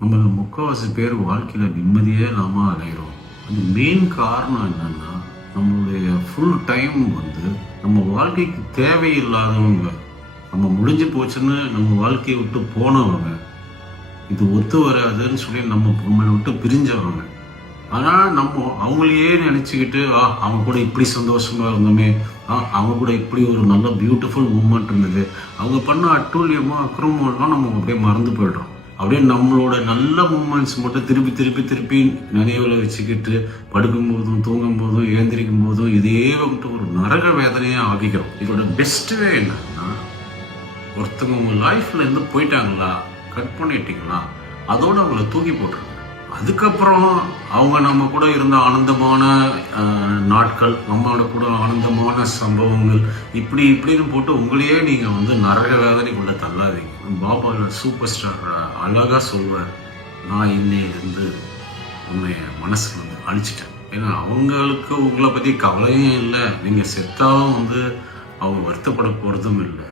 நம்ம முக்கால்வாசி பேர் வாழ்க்கையில் நிம்மதியே இல்லாமல் அலைகிறோம். அது மெயின் காரணம் என்னன்னா, நம்மளுடைய ஃபுல் டைம் நம்ம வாழ்க்கைக்கு தேவையில்லாதவங்க, நம்ம முடிஞ்சு போச்சுன்னு நம்ம வாழ்க்கையை விட்டு போனவங்க, இது ஒத்து வராதுன்னு சொல்லி நம்மளை விட்டு பிரிஞ்சவங்க. ஆனால் நம்ம அவங்களையே நினச்சிக்கிட்டு அவங்க கூட இப்படி சந்தோஷமாக இருந்தோமே, அவங்க கூட இப்படி ஒரு நல்ல பியூட்டிஃபுல் மூமெண்ட் இருந்தது, அவங்க பண்ண அட்டூழியமோ அக்கிரமம்லாம் நம்ம அப்படியே மறந்து போயிடுறோம். அப்படியே நம்மளோட நல்ல மூமெண்ட்ஸ் மட்டும் திருப்பி திருப்பி திருப்பி நினைவில் வச்சுக்கிட்டு படுக்கும் போதும் தூங்கும் போதும் எழுந்திரிக்கும் போதும் இதே வந்துட்டு ஒரு நரக வேதனையாக ஆகிக்கிறோம். இதோட பெஸ்ட் வே என்னன்னா, ஒருத்தவங்க உங்கள் லைஃப்ல இருந்து போயிட்டாங்களா, கட் பண்ணிட்டீங்களா, அதோட அவங்கள தூக்கி போட்டுருங்க. அதுக்கப்புறம் அவங்க நம்ம கூட இருந்த ஆனந்தமான நாட்கள், நம்மளோட கூட ஆனந்தமான சம்பவங்கள், இப்படி இப்படின்னு போட்டு உங்களையே நீங்கள் நரக வேதனைக்குள்ள தள்ளாதீங்க. பாபா சூப்பர் ஸ்டார் அழகாக சொல்வார், நான் இன்னையிலிருந்து உன்னை மனசுல அழிச்சிட்டேன். ஏன்னா அவங்களுக்கு உங்களை பற்றி கவலையும் இல்லை, நீங்கள் செத்தாலும் அவங்க வருத்தப்பட போகிறதும் இல்லை.